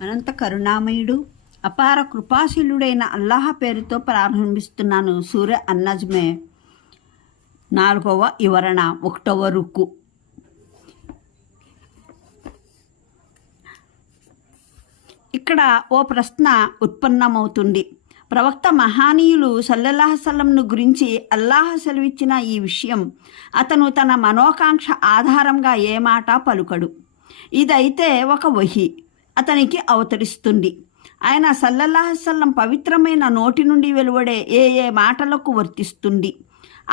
అనంత కరుణామయుడు అపార కృపాశీలుడైన అల్లాహ్ పేరుతో ప్రారంభిస్తున్నాను. సూర అన్నజ్మే 4వ వివరణ 1వ రుకు. ఇక్కడ ఓ ప్రశ్న ఉత్పన్నమవుతుంది. ప్రవక్త మహానీయులు సల్లల్లాహు అలైహి వసల్లంను గురించి అల్లాహ్ సెలవిచ్చిన ఈ విషయం అతను తన మనోకాంక్ష ఆధారంగా ఏ మాట పలుకడు. ఇదైతే ఒక వహీ అతనికి అవతరిస్తుంది. ఆయన సల్లల్లాహు అలైహి వసల్లం పవిత్రమైన నోటి నుండి వెలువడే ఏ మాటలకు వర్తిస్తుంది?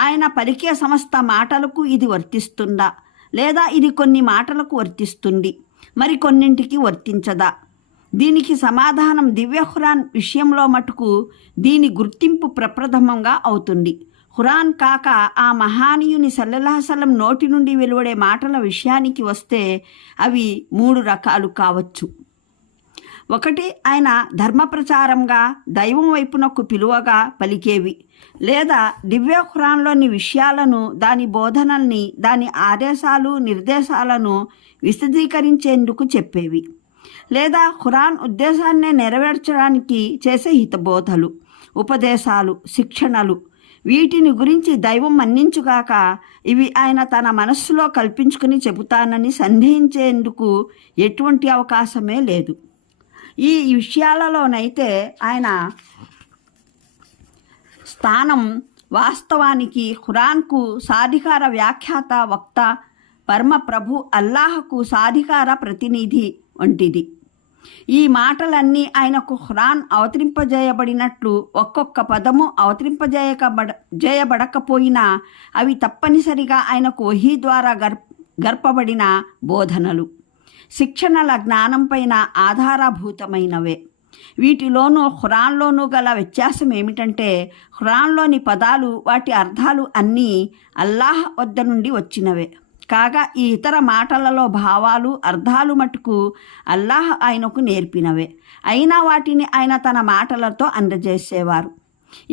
ఆయన పలికే సమస్త మాటలకు ఇది వర్తిస్తుందా, లేదా ఇది కొన్ని మాటలకు వర్తిస్తుంది, మరి కొన్నింటికి వర్తించదా? దీనికి సమాధానం దివ్య ఖురాన్ విషయంలో మటుకు దీని గుర్తింపు ప్రప్రథమంగా అవుతుంది. ఖురాన్ కాక ఆ మహానీయుని సల్లల్లాహు అలైహి వసల్లం నోటి నుండి వెలువడే మాటల విషయానికి వస్తే అవి 3 రకాలు కావచ్చు. ఒకటి, ఆయన ధర్మ ప్రచారంగా దైవం వైపునకు పిలువగా పలికేవి, లేదా దివ్య ఖురాన్లోని విషయాలను, దాని బోధనల్ని, దాని ఆదేశాలు నిర్దేశాలను విశదీకరించేందుకు చెప్పేవి, లేదా ఖురాన్ ఉద్దేశాన్నే నెరవేర్చడానికి చేసే హితబోధలు, ఉపదేశాలు, శిక్షణలు. వీటిని గురించి దైవం మన్నించుగాక ఇవి ఆయన తన మనస్సులో కల్పించుకుని చెబుతానని సందేహించేందుకు ఎటువంటి అవకాశమే లేదు. ఈ విషయాలలోనైతే ఆయన స్థానం వాస్తవానికి ఖురాన్కు సాధికార వ్యాఖ్యాత, వక్త, పరమ ప్రభు అల్లాహకు సాధికార ప్రతినిధి వంటిది. ఈ మాటలన్నీ ఆయనకు ఖురాన్ అవతరింపజేయబడినట్లు ఒక్కొక్క పదము అవతరింపజేయబడకపోయినా అవి తప్పనిసరిగా ఆయనకు వహీ ద్వారా గర్పబడిన బోధనలు, శిక్షణల జ్ఞానంపైన ఆధారభూతమైనవే. వీటిలోనూ ఖురాన్లోనూ గల వ్యత్యాసం ఏమిటంటే ఖురాన్లోని పదాలు, వాటి అర్థాలు అన్నీ అల్లాహ్ వద్ద నుండి వచ్చినవే కాగా ఈ ఇతర మాటలలో భావాలు, అర్థాలు మటుకు అల్లాహ్ ఆయనకు నేర్పినవే. అయినా వాటిని ఆయన తన మాటలతో అందజేసేవారు.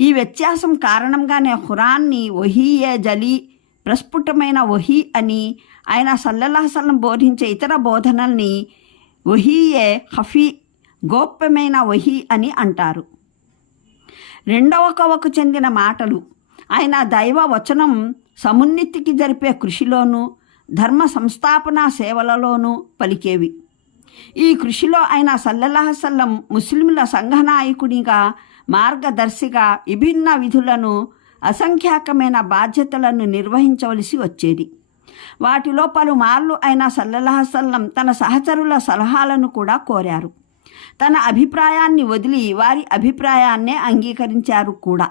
ఈ వ్యత్యాసం కారణంగానే ఖురాన్ని వహీయే జలీ, ప్రస్ఫుటమైన వహీ అని, ఆయన సల్లల్లాహు అలైహి వసల్లం బోధించే ఇతర బోధనల్ని వహీయే ఖఫీ, గోప్యమైన వహీ అని అంటారు. రెండవ కవకు చెందిన మాటలు ఆయన దైవ వచనం సమున్నతికి జరిపే కృషిలోనూ, ధర్మ సంస్థాపన సేవలలోనూ పలికేవి. ఈ కృషిలో ఆయన సల్లల్లాహు అలైహి వసల్లం ముస్లింల సంఘనాయకునిగా, మార్గదర్శిగా విభిన్న విధులను, అసంఖ్యాకమైన బాధ్యతలను నిర్వహించవలసి వచ్చేది. వాటిలో పలుమార్లు ఆయన సల్లల్లాహు అలైహి వసల్లం తన సహచరుల సలహాలను కూడా కోరారు. తన అభిప్రాయాన్ని వదిలి వారి అభిప్రాయాన్నే అంగీకరించారు కూడా.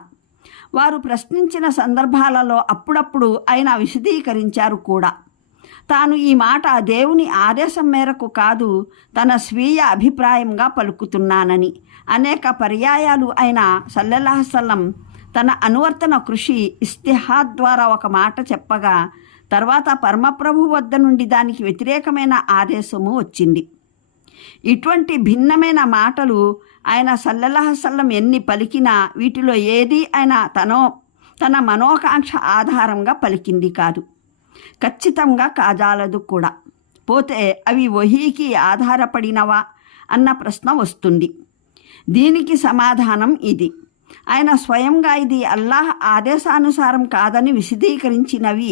వారు ప్రశ్నించిన సందర్భాలలో అప్పుడప్పుడు ఆయన విశదీకరించారు కూడా. తాను ఈ మాట దేవుని ఆదేశం మేరకు కాదు, తన స్వీయ అభిప్రాయంగా పలుకుతున్నానని అనేక పర్యాయాలు ఆయన సల్లల్లాహు అలైహి వసల్లం తన అనువర్తన కృషి ఇస్తిహాద్ ద్వారా ఒక మాట చెప్పగా, తర్వాత పరమప్రభు వద్ద నుండి దానికి వ్యతిరేకమైన ఆదేశము వచ్చింది. ఇటువంటి భిన్నమైన మాటలు ఆయన సల్లల్లాహు అలైహి వసల్లం ఎన్ని పలికినా వీటిలో ఏది ఆయన తన మనోకాంక్ష ఆధారంగా పలికింది కాదు, ఖచ్చితంగా కాజాలదు కూడా. పోతే అవి వహీకి ఆధారపడినవా అన్న ప్రశ్న వస్తుంది. దీనికి సమాధానం ఇది: ఆయన స్వయంగా ఇది అల్లాహ్ ఆదేశానుసారం కాదని విశదీకరించినవి,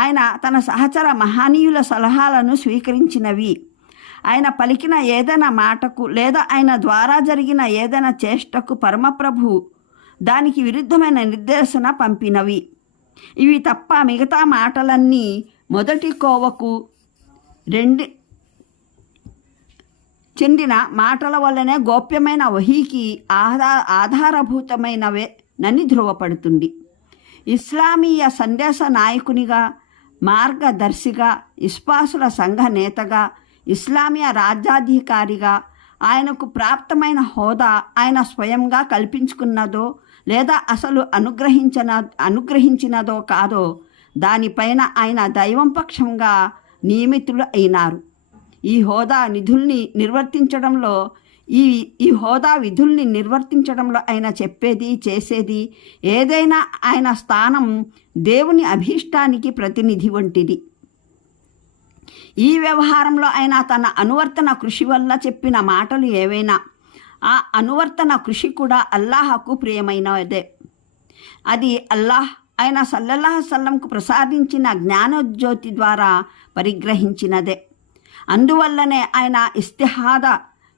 ఆయన తన సహచర మహనీయుల సలహాలను స్వీకరించినవి, ఆయన పలికిన ఏదైనా మాటకు లేదా ఆయన ద్వారా జరిగిన ఏదైనా చేష్టకు పరమప్రభు దానికి విరుద్ధమైన నిర్దేశన పంపినవి. ఇవి తప్ప మిగతా మాటలన్నీ మొదటి కోవకు చెందిన మాటల వల్లనే గోప్యమైన వహీకి ఆధారభూతమైనవే నని ధృవపడుతుంది. ఇస్లామీయ సందేశ నాయకునిగా, మార్గదర్శిగా, ఇస్పాసుల సంఘ నేతగా, ఇస్లామీయ రాజ్యాధికారిగా ఆయనకు ప్రాప్తమైన హోదా ఆయన స్వయంగా కల్పించుకున్నదో లేదా అసలు అనుగ్రహించినదో కాదో దానిపైన ఆయన దైవం పక్షంగా నియమితులు అయినారు. ఈ హోదా విధుల్ని నిర్వర్తించడంలో ఆయన చెప్పేది, చేసేది ఏదైనా ఆయన స్థానం దేవుని అభీష్టానికి ప్రతినిధి వంటిది. ఈ వ్యవహారంలో ఆయన తన అనువర్తన కృషి వల్ల చెప్పిన మాటలు ఏవైనా, ఆ అనువర్తన కృషి కూడా అల్లాహకు ప్రియమైనదే. అది అల్లాహ్ ఆయన సల్లల్లాహు అలైహి వసల్లంకు ప్రసాదించిన జ్ఞానోజ్యోతి ద్వారా పరిగ్రహించినదే. అందువల్లనే ఆయన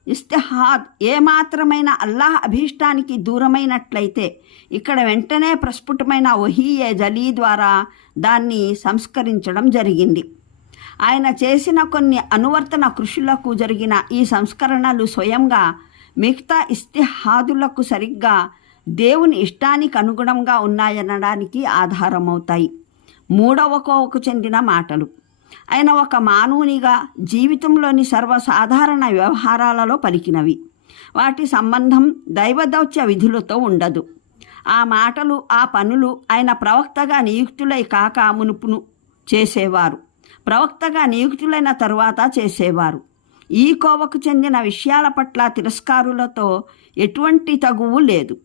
ఇస్తిహాద్ ఏమాత్రమైన అల్లాహ్ అభీష్టానికి దూరమైనట్లయితే ఇక్కడ వెంటనే ప్రస్ఫుటమైన వహీయే జలీ ద్వారా దాన్ని సంస్కరించడం జరిగింది. ఆయన చేసిన కొన్ని అనువర్తన కృషులకు జరిగిన ఈ సంస్కరణలు స్వయంగా మిగతా ఇస్తిహాదులకు సరిగ్గా దేవుని ఇష్టానికి అనుగుణంగా ఉన్నాయనడానికి ఆధారమవుతాయి. మూడవ కోవకు చెందిన మాటలు ఆయన ఒక మానవునిగా జీవితంలోని సర్వసాధారణ వ్యవహారాలలో పలికినవి. వాటి సంబంధం దైవదౌత్య విధులతో ఉండదు. ఆ మాటలు, ఆ పనులు ఆయన ప్రవక్తగా నియుక్తులై కాక మునుపును చేసేవారు, ప్రవక్తగా నియుక్తులైన తరువాత చేసేవారు. ఈ కోవకు చెందిన విషయాల పట్ల తిరస్కారులతో ఎటువంటి తగువు లేదు.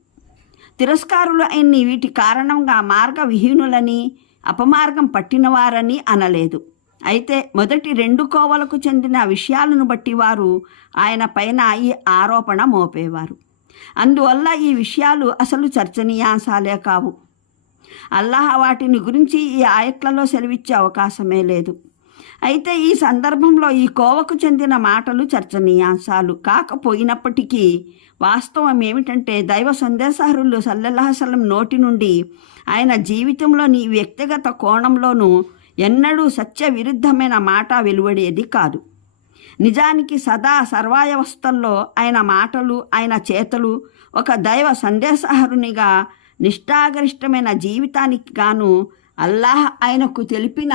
తిరస్కారులు అయిన వీటి కారణంగా మార్గవిహీనులని, అపమార్గం పట్టినవారని అనలేదు. అయితే మొదటి రెండు కోవలకు చెందిన విషయాలను బట్టి వారు ఆయన పైన ఈ ఆరోపణ మోపేవారు. అందువల్ల ఈ విషయాలు అసలు చర్చనీయాంశాలే కావు. అల్లాహ్ వాటిని గురించి ఈ ఆయట్లలో సెలవిచ్చే అవకాశమే లేదు. అయితే ఈ సందర్భంలో ఈ కోవకు చెందిన మాటలు చర్చనీయాంశాలు కాకపోయినప్పటికీ వాస్తవం ఏమిటంటే దైవ సందేశహరులు సల్లల్లాహు అలైహి వసల్లం నోటి నుండి ఆయన జీవితంలోని వ్యక్తిగత కోణంలోనూ ఎన్నడూ సత్య విరుద్ధమైన మాట వెలువడేది కాదు. నిజానికి సదా సర్వావస్థల్లో ఆయన మాటలు, ఆయన చేతలు ఒక దైవ సందేశహరునిగా నిష్ఠాగరిష్టమైన జీవితానికి గాను అల్లాహ్ ఆయనకు తెలిపిన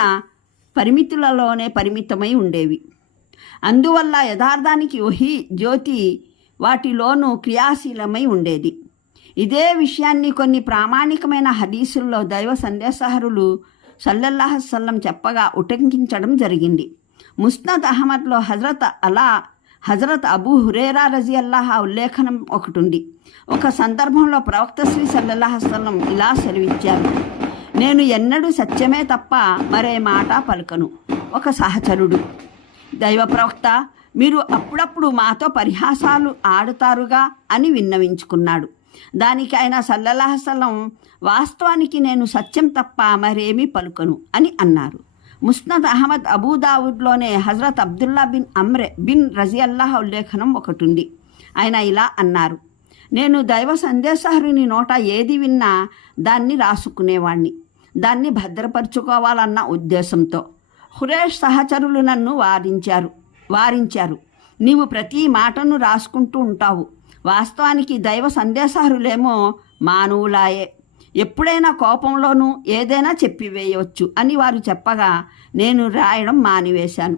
పరిమితులలోనే పరిమితమై ఉండేవి. అందువల్ల యథార్థానికి వహీ జ్యోతి వాటిలోనూ క్రియాశీలమై ఉండేది. ఇదే విషయాన్ని కొన్ని ప్రామాణికమైన హదీసుల్లో దైవ సందేశహరులు సల్లల్లాహు అలైహి వసల్లం చెప్పగా ఉటంకించడం జరిగింది. ముస్నద్ అహ్మద్లో హజరత్ అబూ హురైరా రజియల్లాహు ఉల్లేఖనం ఒకటి ఉంది. ఒక సందర్భంలో ప్రవక్త శ్రీ సల్లల్లాహు అలైహి వసల్లం ఇలా సెలవిచ్చారు: నేను ఎన్నడూ సత్యమే తప్ప మరే మాట పలుకను. ఒక సహచరుడు: దైవ ప్రవక్త, మీరు అప్పుడప్పుడు మాతో పరిహాసాలు ఆడుతారుగా అని విన్నవించుకున్నాడు. దానికి ఆయన సల్లల్లాహు అలైహి వసల్లం, వాస్తవానికి నేను సత్యం తప్ప మరేమీ పలుకను అని అన్నారు. ముస్నద్ అహ్మద్ అబూదావుద్లోనే హజరత్ అబ్దుల్లా బిన్ అమ్రే బిన్ రజియల్లాహ్ ఉల్లేఖనం ఒకటి ఉంది. ఆయన ఇలా అన్నారు: నేను దైవ సందేశహరుని నోట ఏది విన్నా దాన్ని రాసుకునేవాణ్ణి, దాన్ని భద్రపరుచుకోవాలన్న ఉద్దేశంతో. ఖురేష్ సహచరులు నన్ను వారించారు, నీవు ప్రతి మాటను రాసుకుంటూ ఉంటావు. వాస్తవానికి దైవ సందేశహరులేమో మానవులాయే, ఎప్పుడైనా కోపంలోనూ ఏదైనా చెప్పివేయవచ్చు అని వారు చెప్పగా నేను రాయడం మానివేశాను.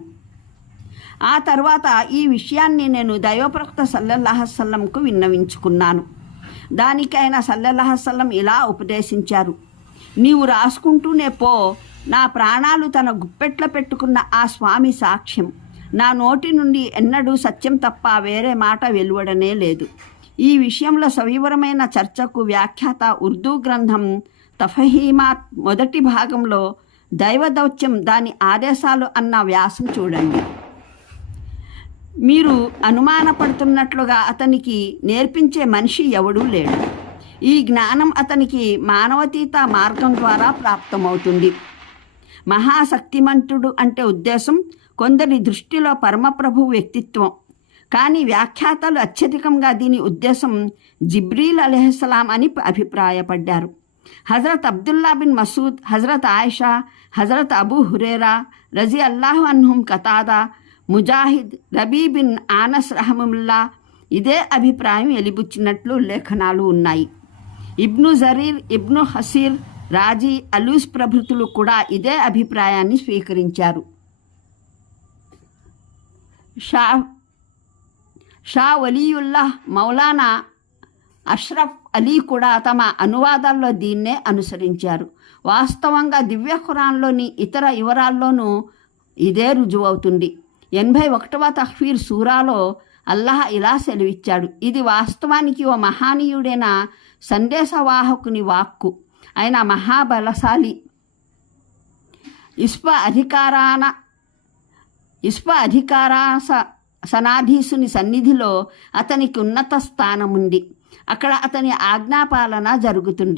ఆ తర్వాత ఈ విషయాన్ని నేను దైవప్రవక్త సల్లల్లాహు అలైహి వసల్లంకు విన్నవించుకున్నాను. దానికి ఆయన సల్లల్లాహు అలైహి వసల్లం ఇలా ఉపదేశించారు: నీవు రాసుకుంటూనే పో, నా ప్రాణాలు తన గుప్పెట్లో పెట్టుకున్న ఆ స్వామి సాక్ష్యం, నా నోటి నుండి ఎన్నడూ సత్యం తప్ప వేరే మాట వెలువడనే లేదు. ఈ విషయంలో సవివరమైన చర్చకు వ్యాఖ్యాత ఉర్దూ గ్రంథం తఫహీమాత్ మొదటి భాగంలో దైవదౌత్యం దాని ఆదేశాలు అన్న వ్యాసం చూడండి. మీరు అనుమానపడుతున్నట్లుగా అతనికి నేర్పించే మనిషి ఎవడూ లేడు. ఈ జ్ఞానం అతనికి మానవతీత మార్గం ద్వారా ప్రాప్తమవుతుంది. మహాశక్తిమంతుడు అంటే ఉద్దేశం కొందరి దృష్టిలో పరమప్రభు వ్యక్తిత్వం. కానీ వ్యాఖ్యాతలు అత్యధికంగా దీని ఉద్దేశం జిబ్రీల్ అలైహిస్సలాం అని అభిప్రాయపడ్డారు. హజరత్ అబ్దుల్లా బిన్ మసూద్, హజరత్ ఆయిషా, హజరత్ అబూ హురైరా రజీ అల్లాహు అన్హుం, కతాదా, ముజాహిద్, రబీ బిన్ ఆనస్ రహముల్లా ఇదే అభిప్రాయం వెలిబుచ్చినట్లు లేఖనాలు ఉన్నాయి. ఇబ్ను జరీర్, ఇబ్ను హసీర్, రాజీ, అలూస్ ప్రభృతులు కూడా ఇదే అభిప్రాయాన్ని స్వీకరించారు. షా వలీయుల్లాహ్, మౌలానా అష్రఫ్ అలీ కూడా తమ అనువాదాల్లో దీన్నే అనుసరించారు. వాస్తవంగా దివ్య ఖురాన్లోని ఇతర వివరాల్లోనూ ఇదే రుజువవుతుంది. 81వ తహ్ఫీర్ సూరాలో అల్లాహ్ ఇలా సెలవిచ్చాడు: ఇది వాస్తవానికి ఓ మహానీయుడైన సందేశవాహకుని వాక్కు, ఆయన మహాబలశాలి, విశ్వ అధికార సనాధీసుని సన్నిధిలో అతనికి ఉన్నత స్థానముంది. అక్కడ అతని ఆజ్ఞాపాలన జరుగుతుంది.